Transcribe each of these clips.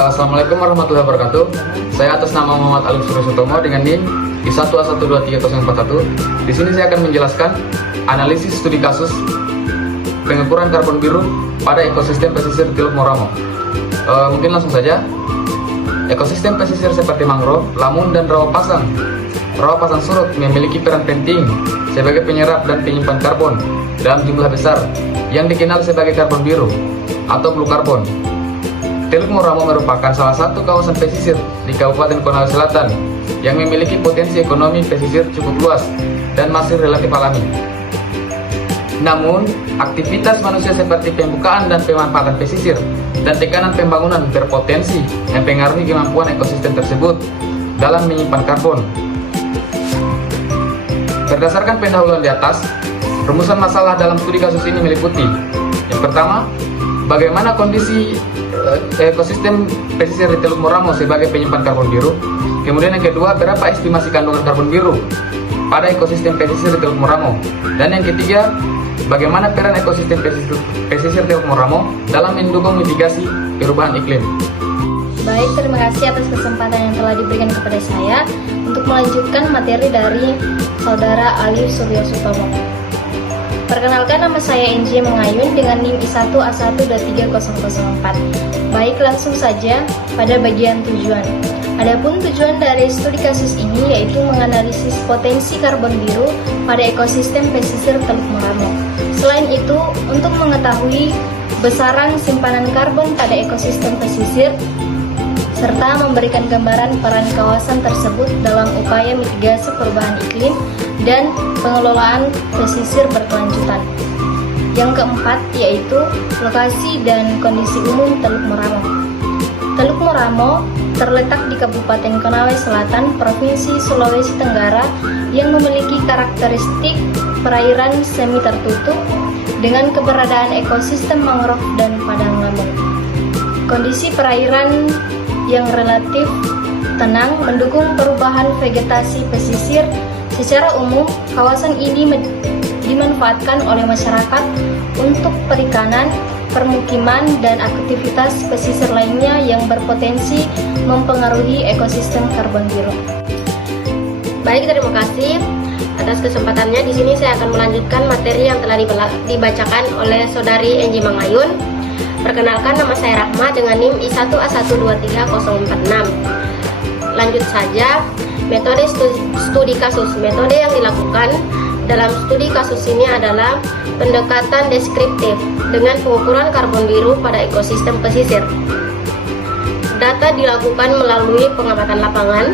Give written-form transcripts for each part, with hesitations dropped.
Assalamualaikum warahmatullahi wabarakatuh. Saya atas nama Muhammad Alif Suryosutomo dengan NIM I1A1234041. Di sini saya akan menjelaskan analisis studi kasus pengukuran karbon biru pada ekosistem pesisir Teluk Moramo. Mungkin langsung saja. Ekosistem pesisir seperti mangrove, lamun, dan rawa pasang surut memiliki peran penting sebagai penyerap dan penyimpan karbon dalam jumlah besar yang dikenal sebagai karbon biru atau blue carbon. Teluk Moramo merupakan salah satu kawasan pesisir di Kabupaten Konawe Selatan yang memiliki potensi ekonomi pesisir cukup luas dan masih relatif alami. Namun, aktivitas manusia seperti pembukaan dan pemanfaatan pesisir dan tekanan pembangunan berpotensi mempengaruhi kemampuan ekosistem tersebut dalam menyimpan karbon. Berdasarkan pendahuluan di atas, rumusan masalah dalam studi kasus ini meliputi: yang pertama, bagaimana kondisi ekosistem pesisir di Teluk Moramo sebagai penyimpan karbon biru. Kemudian yang kedua, berapa estimasi kandungan karbon biru pada ekosistem pesisir di Teluk Moramo. Dan yang ketiga, bagaimana peran ekosistem pesisir Teluk Moramo dalam mendukung mitigasi perubahan iklim. Baik, terima kasih atas kesempatan yang telah diberikan kepada saya untuk melanjutkan materi dari Saudara Alif Suryosutomo. Perkenalkan, nama saya NJ Mengayun dengan NIM I1A1234004. Baik, langsung saja pada bagian tujuan. Adapun tujuan dari studi kasus ini yaitu menganalisis potensi karbon biru pada ekosistem pesisir Teluk Moramo. Selain itu, untuk mengetahui besaran simpanan karbon pada ekosistem pesisir serta memberikan gambaran peran kawasan tersebut dalam upaya mitigasi perubahan iklim dan pengelolaan pesisir berkelanjutan. Yang keempat yaitu lokasi dan kondisi umum Teluk Moramo. Teluk Moramo terletak di Kabupaten Konawe Selatan, Provinsi Sulawesi Tenggara yang memiliki karakteristik perairan semi tertutup dengan keberadaan ekosistem mangrove dan padang lamun. Kondisi perairan yang relatif tenang mendukung perubahan vegetasi pesisir. Secara umum, kawasan ini dimanfaatkan oleh masyarakat untuk perikanan, permukiman, dan aktivitas pesisir lainnya yang berpotensi mempengaruhi ekosistem karbon biru. Baik, terima kasih atas kesempatannya. Di sini saya akan melanjutkan materi yang telah dibacakan oleh Saudari Enji Mangayun. Perkenalkan, nama saya Rahma dengan NIM I1A1234046. Lanjut saja, metode studi kasus. Metode yang dilakukan dalam studi kasus ini adalah pendekatan deskriptif dengan pengukuran karbon biru pada ekosistem pesisir. Data dilakukan melalui pengamatan lapangan,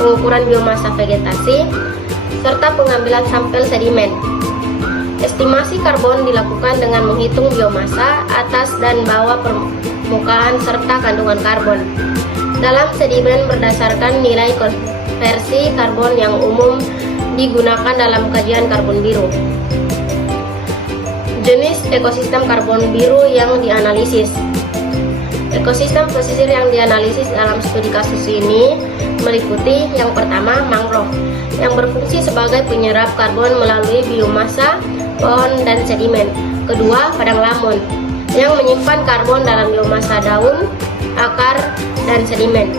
pengukuran biomasa vegetasi, serta pengambilan sampel sedimen. Estimasi karbon dilakukan dengan menghitung biomasa atas dan bawah permukaan serta kandungan karbon dalam sedimen berdasarkan nilai konversi karbon yang umum digunakan dalam kajian karbon biru. Jenis ekosistem karbon biru yang dianalisis. Ekosistem pesisir yang dianalisis dalam studi kasus ini meliputi: yang pertama, mangrove yang berfungsi sebagai penyerap karbon melalui biomasa pohon dan sedimen. Kedua, padang lamun yang menyimpan karbon dalam biomasa daun, akar, dan sedimen.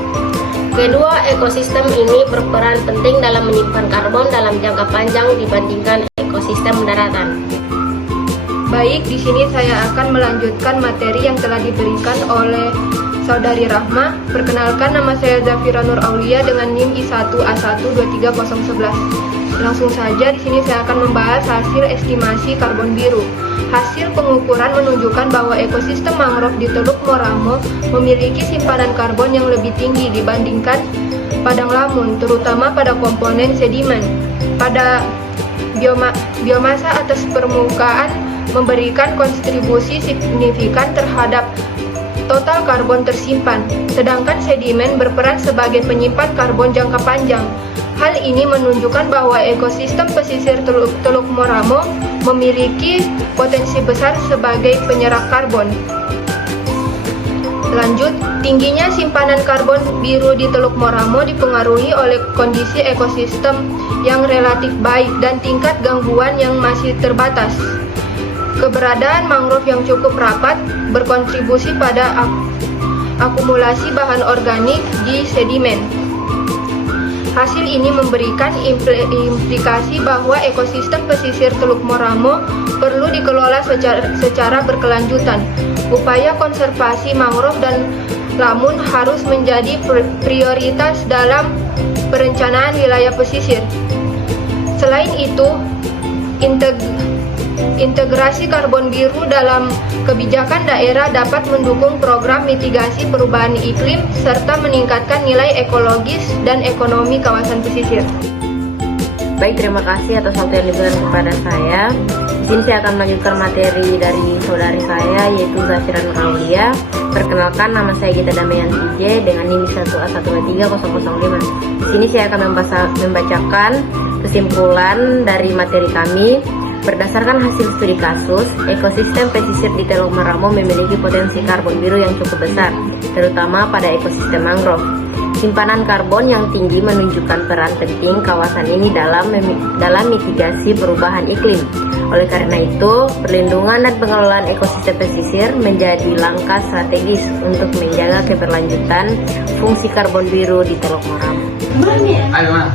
Kedua, ekosistem ini berperan penting dalam menyimpan karbon dalam jangka panjang dibandingkan ekosistem daratan. Baik, di sini saya akan melanjutkan materi yang telah diberikan oleh Saudari Rahma. Perkenalkan, nama saya Zafira Nur Aulia dengan NIM I1A1234011. Langsung saja, di sini saya akan membahas hasil estimasi karbon biru. Hasil pengukuran menunjukkan bahwa ekosistem mangrove di Teluk Moramo memiliki simpanan karbon yang lebih tinggi dibandingkan padang lamun, terutama pada komponen sedimen. Pada biomasa atas permukaan memberikan kontribusi signifikan terhadap total karbon tersimpan, sedangkan sedimen berperan sebagai penyimpan karbon jangka panjang. Hal ini menunjukkan bahwa ekosistem pesisir Teluk Moramo memiliki potensi besar sebagai penyerap karbon. Lanjut, tingginya simpanan karbon biru di Teluk Moramo dipengaruhi oleh kondisi ekosistem yang relatif baik dan tingkat gangguan yang masih terbatas. Keberadaan mangrove yang cukup rapat berkontribusi pada akumulasi bahan organik di sedimen. Hasil ini memberikan implikasi bahwa ekosistem pesisir Teluk Moramo perlu dikelola secara berkelanjutan. Upaya konservasi mangrove dan lamun harus menjadi prioritas dalam perencanaan wilayah pesisir. Selain itu, integrasi karbon biru dalam kebijakan daerah dapat mendukung program mitigasi perubahan iklim serta meningkatkan nilai ekologis dan ekonomi kawasan pesisir. Baik, terima kasih atas waktu yang diberikan kepada saya. Di sini saya akan melanjutkan materi dari saudari saya, yaitu Zafira Nur Aulia. Perkenalkan, nama saya Gita Damayanti J dengan NIM 1A1230005. Di sini saya akan membacakan kesimpulan dari materi kami. Berdasarkan hasil studi kasus, ekosistem pesisir di Teluk Moramo memiliki potensi karbon biru yang cukup besar, terutama pada ekosistem mangrove. Simpanan karbon yang tinggi menunjukkan peran penting kawasan ini dalam mitigasi perubahan iklim. Oleh karena itu, perlindungan dan pengelolaan ekosistem pesisir menjadi langkah strategis untuk menjaga keberlanjutan fungsi karbon biru di Teluk Moramo. Ayo, mana?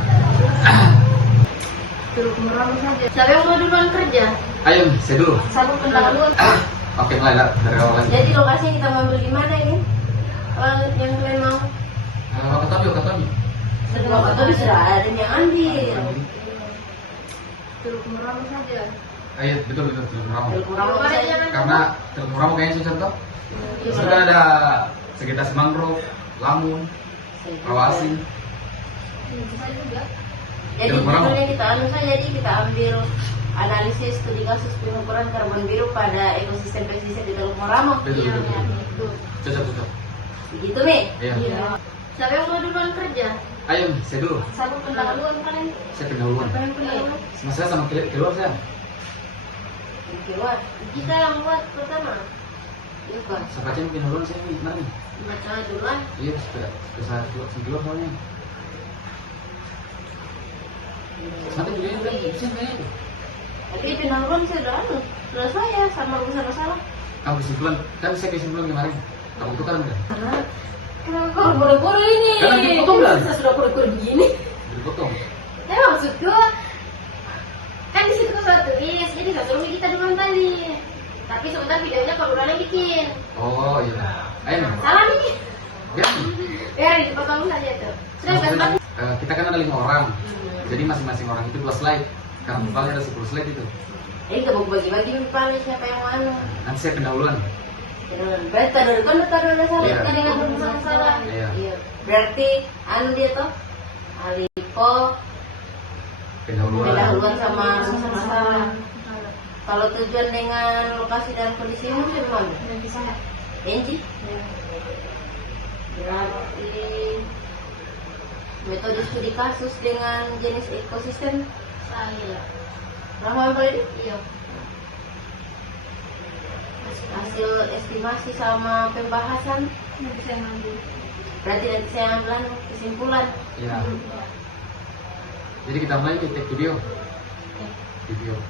Teluk Moramo saja. Siapa yang mau duluan kerja? Ayo, saya dulu. Sabuk tentang dulu. Oke, mulai lah dari awal lagi. Jadi lokasi yang kita mau ambil di mana ini? Kalau yang kalian mau? Katabi. Setelah Katabi sudah ada yang ambil. Teluk Moramo saja. Ayo, betul Teluk Moramo. Teluk Moramo saja. Karena Teluk Moramo kayaknya susah toh. Sudah ada sekitar mangrove, lamun, rawasi. Jadi sebenarnya kita kita ambil analisis studi kasus pengukuran karbon biru pada ekosistem pesisir di Teluk Moramo. Betul. Cocok. Begitu, Mi? Iya. Siapa yang mau duluan kerja? Ayo, saya dulu. Sabuk tentang duluan kalian. Saya pendahuluan. Mas saya sama keluar saya. Keluar. Kita yang buat pertama. Iya, Pak. Saya baca pendahuluan saya ini kemarin. Baca duluan. Iya, sudah saya keluar soalnya. Nanti videonya udah bisa kayaknya. Tapi pendahuluan sudah saya sama urusan masalah. Kamu kesimpulan, kan saya kesimpulan kemarin. Kamu tukar enggak? Kenapa kau buru-buru ini? Karena dipotong kan? Saya sudah buru-buru begini. Dipotong. Ya maksudku kan di situ saya tulis, jadi saya suruh kita duluan tadi. Tapi sebentar videonya kalau udah bikin. Oh iya. Ayo. Salah nih. Ya. Biar dipotong saja tuh. Sudah Maksudnya, kan? kita kan ada 5 orang. Jadi masing-masing orang itu 2 slide. Karena totalnya ada 10 slide itu. Kamu bagi-bagi paling siapa yang mana? Nanti saya pendahuluan. Betul, kan salah. Iya. Kan dengan salah. Iya. Berarti dia tuh Alipo pendahuluan sama masalah. Kalau tujuan dengan lokasi dan kondisi ini dari mana? Enji? Berarti metode studi kasus dengan jenis ekosistem saya. Nama apa ini? Iya. Hasil estimasi sama pembahasan bisa ngambil. Berarti nanti saya ambil kesimpulan. Iya. Jadi kita mulai take video.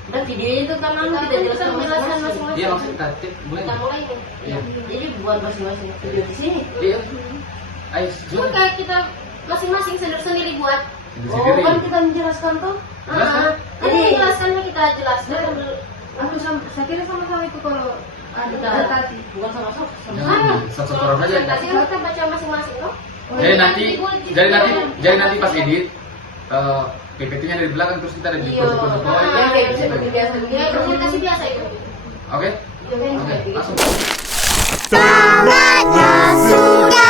Dan videonya itu kan kita jelaskan masing-masing. Iya, maksud kita take mulai. Kita mulai nih. Iya. Jadi buat masing-masing video di sini. Iya. Ayo, Cuma kayak kita masing-masing sendiri buat. Sendiri. Oh, kan kita menjelaskan tuh. Jadi menjelaskannya kita jelaskan. Aku saya kira sama-sama itu kalau ada tadi. Bukan sama-sama. Jangan, satu orang aja. Tadi kita baca masing-masing loh. Jadi nanti pas edit PPT-nya dari belakang terus kita ada di pojok bawah. Ya kayak seperti biasa. Ya presentasi biasa itu. Oke, langsung. Saatnya sudah